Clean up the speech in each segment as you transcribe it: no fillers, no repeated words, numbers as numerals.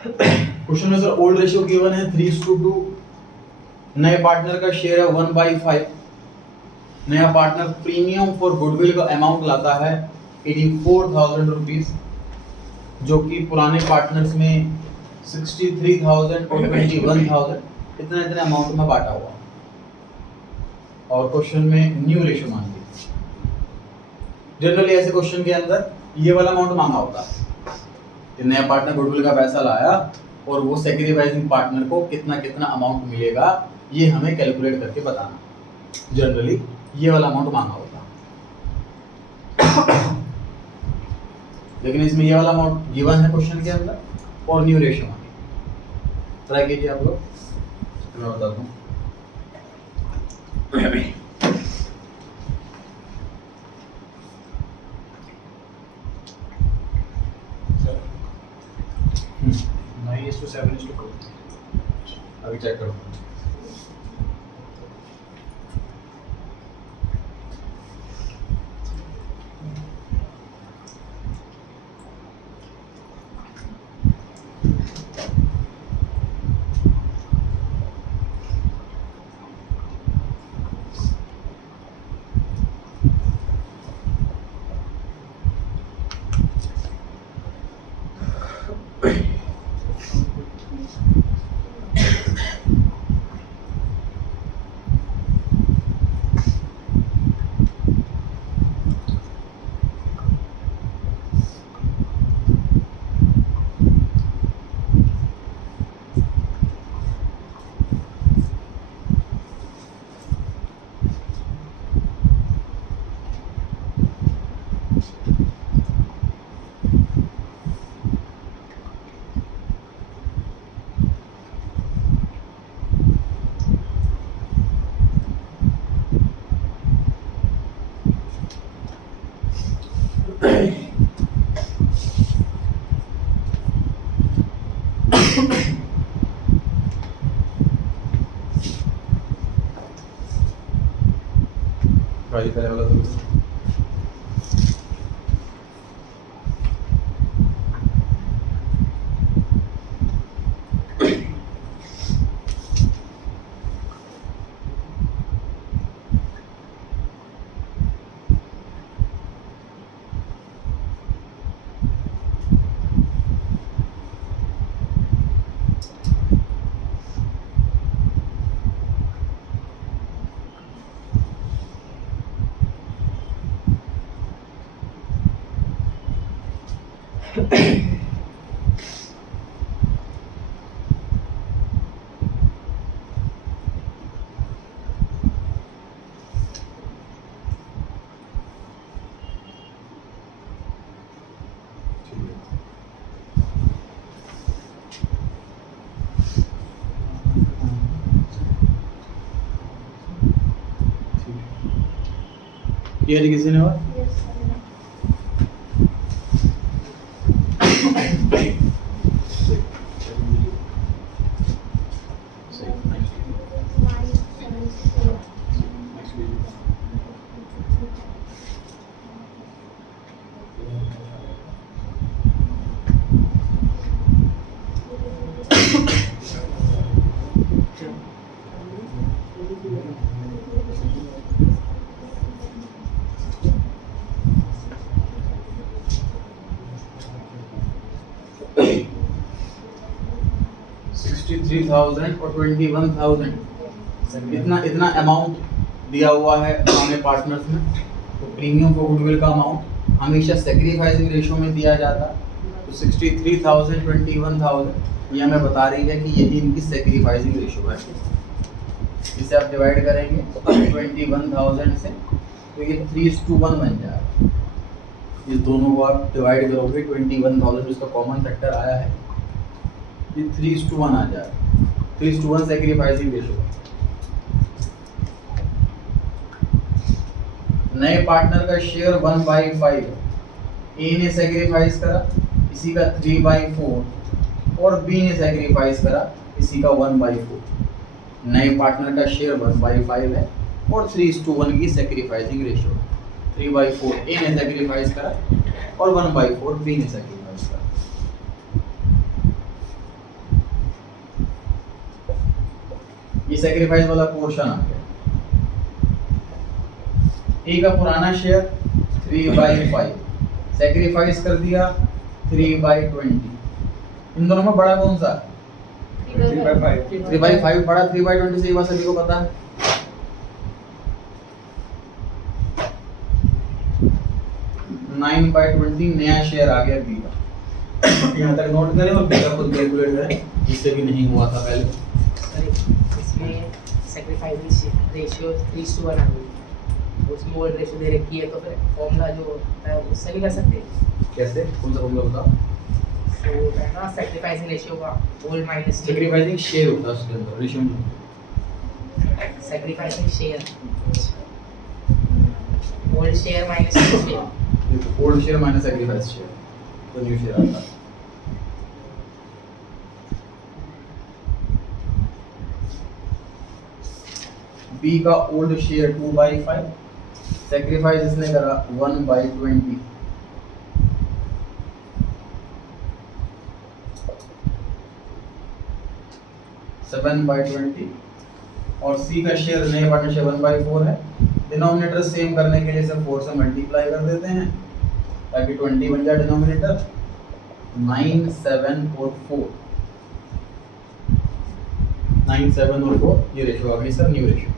Question में sir old ratio given है 3:2, नए पार्टनर का शेयर है 1/5, नया पार्टनर प्रीमियम फॉर गुडविल का अमाउंट लाता है 84,000 रुपीज, जो कि पुराने पार्टनर्स में 63,000 और 21,000 इतना इतना अमाउंट में बांटा हुआ। और क्वेश्चन में न्यू रेशियो मांगी। जनरली ऐसे क्वेश्चन के अंदर ये वाला अमाउंट मांगा होता है कि नया पार्टनर गुडविल का पैसा लाया और वो सेक्रीफाइसिंग पार्टनर को कितना कितना अमाउंट मिलेगा ये हमें कैलकुलेट करके बताना। जनरली ये वाला अमाउंट मांगा होता है, लेकिन इसमें ये वाला अमाउंट गिवन है क्वेश्चन के अंदर और न्यू रेशियो मांगी। ट्राई कीजिए आप लोग, मैं बताता हूँ। अभी चेक करो। ट्राई करने वाला तो ये किसी ने और और 21,000 इतना इतना अमाउंट दिया हुआ है हमारे पार्टनर्स में। तो प्रीमियम फॉर गुडविल का अमाउंट हमेशा सेक्रीफाइसिंग रेशियो में दिया जाता है। तो 63,000 21,000 ये हमें बता रही है कि यही इनकी सेक्रीफाइसिंग रेशियो है। इसे आप डिवाइड करेंगे तो 21,000 से तो ये 3:1 बन जाएगा। इस दोनों को आप डिवाइड करोगे 21,000 जिसका कॉमन फैक्टर आया है, ये 3:1 आ जाएगा। 3:1 सेक्रीफाइसिंग रेशियो। नए पार्टनर का शेयर 1/5 ए ने सेक्रीफाइस करा, इसी का 3/4 और बी ने सेक्रीफाइस करा, इसी का 1/4। नए पार्टनर का शेयर 1/5 है और 3:1 की सेक्रीफाइसिंग रेशियो। 3/4 ए ने सेक्रीफाइस करा और 1/4 बी ने सेक्रीफाइस करा। ये सेक्रीफाइस वाला पोर्शन आ गया। ए का पुराना शेयर 3/5 सेक्रीफाइस कर दिया 3/20। इन दोनों में बड़ा कौन सा? 3/5 बड़ा। 3/20 से ये बात सभी को पता है। नाइन बाई 20 नया शेयर आ गया बी का। यहाँ तक नोट करें और बी का खुद कैलकुलेट करें, इससे भी नहीं हुआ था पहले। इसमें सैक्रिफाइसिंग रेशियो 3:1 आ गई, उसमें ओल्ड रेशियो दे रखी है, तो फिर फॉर्मूला जो होता है उससे भी कर सकते हैं। कैसे? कौन सा फॉर्मूला बताओ? सो है ना सैक्रिफाइसिंग रेशियो का ओल्ड माइनस सैक्रिफाइसिंग शेयर होता है उसके अंदर, रेशियो नहीं। Sacrificing share old share minus new share. देखो old share minus sacrifice share तो न्यू शेयर आता है। बी का ओल्ड शेयर 2/5 सैक्रिफाइस इसने करा 1/20। सेवन बाई 20 और सी का शेयर नए पार्टनरशिप 1/4 है। डिनोमिनेटर सेम करने के लिए सिर्फ 4 से मल्टीप्लाई कर देते हैं ताकि 20 बन जाए डिनोमिनेटर। 9, 7 और 4 9, 7 और 4 ये रेशियो आ गई सर, न्यू रेशियो।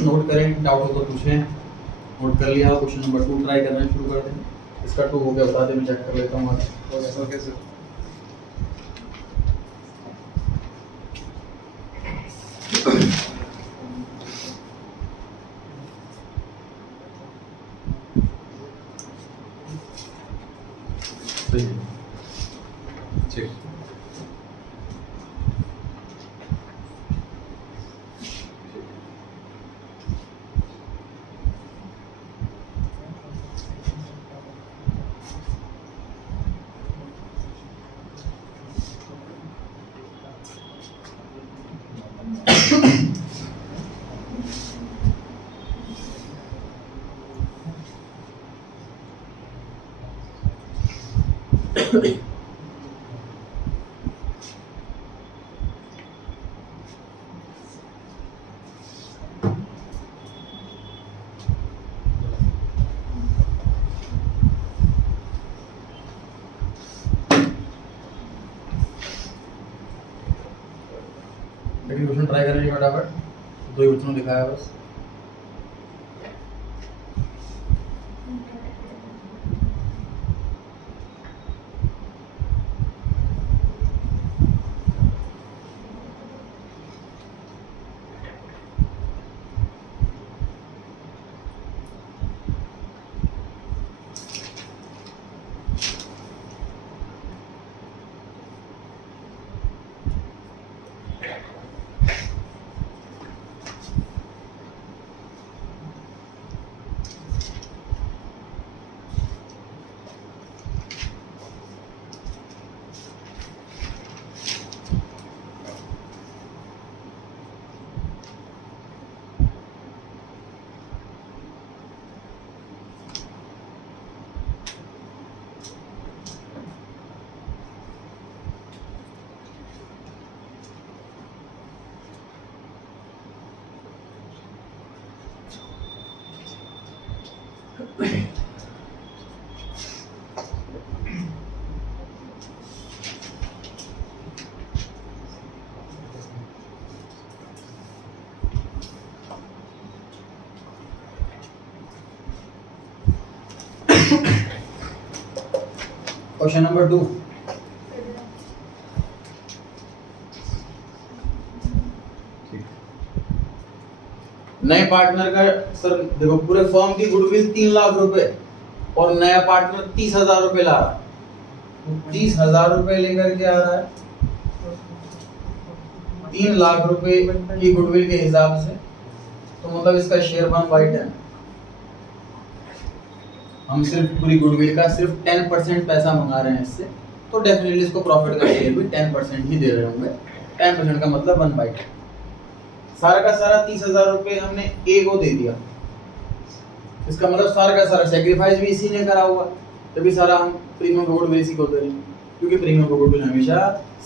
नोट करें, डाउट हो तो पूछें। नोट कर लिया, क्वेश्चन नंबर 2 ट्राई करना शुरू कर दें। इसका 2 हो गया बता दें, मैं चेक कर लेता हूँ। Okay sir. सही है, ठीक। लेकिन क्वेश्चन ट्राई करने के फटाफट, 2 ही बच्चों ने दिखाया बस। Question number 2। नए पार्टनर का सर देखो पूरे फर्म की गुडविल 3 लाख रुपए और नया पार्टनर 30,000 रुपए ला रहा है। 30,000 रुपए लेकर के आ रहा है 3 लाख रुपए की गुडविल के हिसाब से, तो मतलब इसका शेयर 1/10। हम सिर्फ पूरी गुडविल का सिर्फ 10% पैसा मंगा रहे हैं इससे, तो डेफिनेटली इसको प्रॉफिट का शेयर भी 10% ही दे रहे होंगे। 10% का मतलब 1/10। सारा का सारा 30,000 रुपए हमने ए को दे दिया, इसका मतलब सारा का सारा सेक्रीफाइस भी इसी ने करा हुआ, तभी सारा हम प्रीमियम को गुडविल इसी को दे रहे हैं, क्योंकि प्रीमियम को गुडविल हमेशा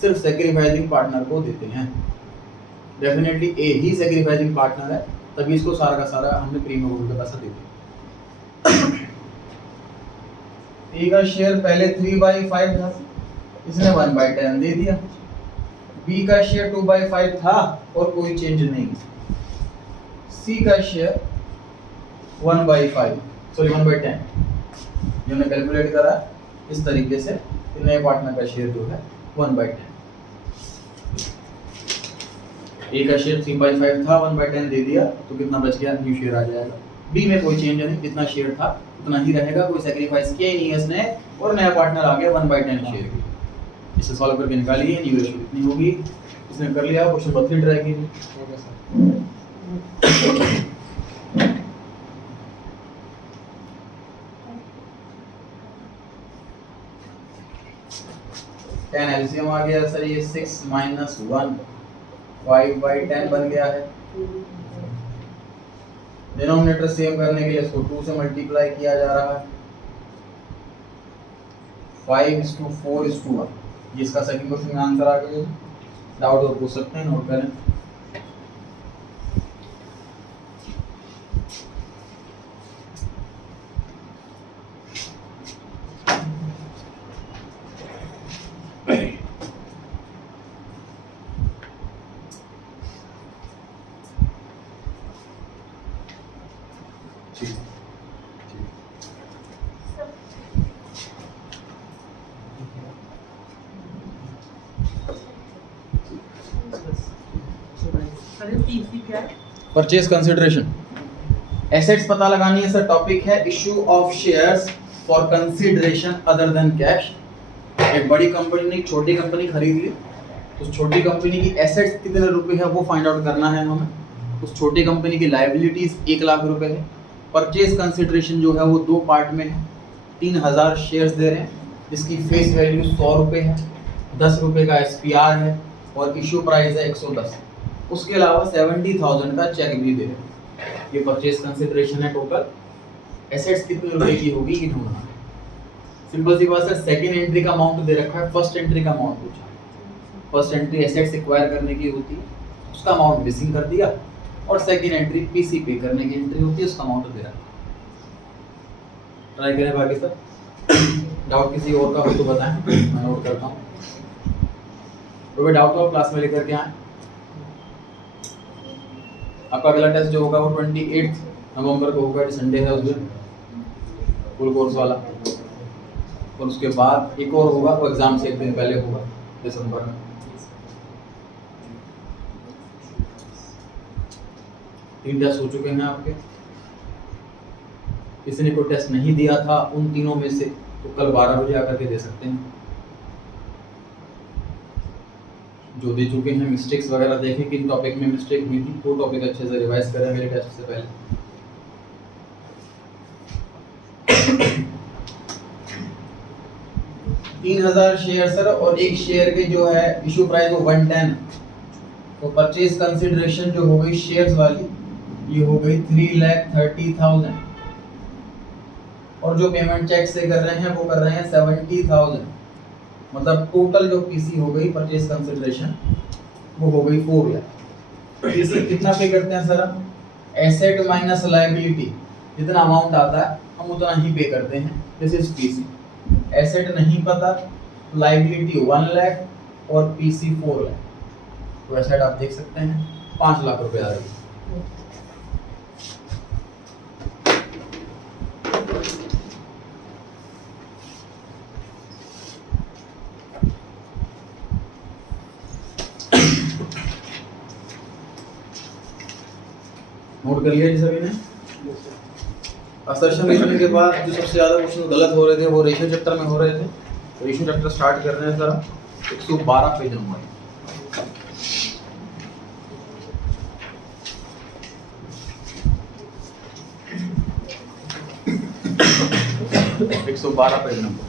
सिर्फ सेक्रीफाइसिंग पार्टनर को देते हैं। डेफिनेटली ए ही सेक्रीफाइसिंग पार्टनर है, तभी इसको सारा का सारा हमने प्रीमियम होल्डर का पैसा दे दिया। ए का शेयर पहले 3/5 था, इसने 1/10 दे दिया। बी का शेयर 2/5 था और कोई चेंज नहीं। सी का शेयर 1/5 सॉरी 1/10 जो हमने कैलकुलेट करा इस तरीके से, नए पार्टनर का शेयर जो है 1/10। ए का शेयर 3/5 था, 1/10 दे दिया, तो कितना बच गया? न्यू शेयर आ जाएगा। बी में कोई चेंज नहीं, जितना शेयर था उतना ही रहेगा, कोई सेक्रीफाइस किया ही नहीं है इसने, और नया पार्टनर आ गया 1/10 शेयर की। इसे सॉल्व करके निकालिए, न्यू रेशियो कितनी होगी? इसने कर लिया, क्वेश्चन नंबर 3 ट्राई कीजिए। 10 एलसीएम आ गया सर, ये 6 - 1 5/10 बन गया है। डिनोमिनेटर सेम करने के लिए इसको 2 से मल्टीप्लाई किया जा रहा है। 5:4:1 ये इसका सेकंड क्वेश्चन में आंसर आ गया। डाउट और पूछ सकते हैं, नोट करें। परचेज कंसिडरेशन, एसेट्स पता लगानी है सर। टॉपिक है issue of shares for consideration other than cash. एक बड़ी कंपनी ने एक छोटी कंपनी खरीद ली, उस छोटी कंपनी की एसेट्स कितने रुपए है वो फाइंड आउट करना है हमें। उस छोटी कंपनी की लायबिलिटीज 1 लाख रुपए है। परचेज कंसिडरेशन जो है वो 2 पार्ट में है। 3000 शेयर्स दे रहे हैं, जिसकी फेस वैल्यू 100 रुपये है, 10 रुपये का SPR है और इशू प्राइस है 110। उसके अलावा 70,000 का चेक भी दे रहे हैं। ये परचेज कंसिडरेशन है। टोटल एसेट्स कितने रुपए की होगी ये ढूंढना है। सिंपल सी बात है, सेकंड एंट्री का अमाउंट दे रखा है, फर्स्ट एंट्री का अमाउंट पूछा। फर्स्ट एंट्री एसेट्स एक्वायर करने की होती है, उसका अमाउंट मिसिंग कर दिया, और सेकंड एंट्री पीसी पे करने की एंट्री होती है, उसका अमाउंट दे रखा है। ट्राई करें बाकी सब। डाउट किसी और का हो तो बताएं, मैं नोट करता हूँ। तो डाउट हो क्लास में लेकर के आए। आपका अगला टेस्ट जो होगा वो 28 नवंबर को होगा, संडे है उस दिन, फुल कोर्स वाला। और उसके बाद एक और होगा, वो एग्जाम से एक दिन पहले होगा दिसंबर में। तीन टेस्ट हो चुके हैं आपके। किसी ने कोई टेस्ट नहीं दिया था उन तीनों में से, तो कल 12 बजे आकर के दे सकते हैं। जो दे चुके हैं मिस्टेक्स वगैरह देखें किन टॉपिक में मिस्टेक हुई थी, वो टॉपिक अच्छे से रिवाइज करें मेरे टेस्ट से पहले। $3000 शेयर सर, और एक शेयर के जो है इशू प्राइस वो 110। तो परचेज कंसिडरेशन जो हो गई शेयर्स वाली, ये हो गई 3,30,000। और जो पेमेंट चेक से कर रहे हैं वो कर रहे हैं 70,000। मतलब टोटल जो पीसी हो गई परचेज कंसिडरेशन वो हो गई 4 लाख। इससे कितना पे करते हैं सर हम? एसेट माइनस लायबिलिटी, जितना अमाउंट आता है हम उतना ही पे करते हैं। This is PC. एसेट नहीं पता, लायबिलिटी 1 लाख और पीसी 4 लाख। तो एसेट आप देख सकते हैं 5 लाख रुपए आ रही है। नोट कर लिया जी सभी ने? असर्शन रीजनिंग के बाद जो सबसे ज़्यादा क्वेश्चन गलत हो रहे थे वो रेशियो चैप्टर में हो रहे थे। रेशियो चैप्टर स्टार्ट कर रहे हैं सर, 112 पेज नंबर। एक 112 पेज नंबर।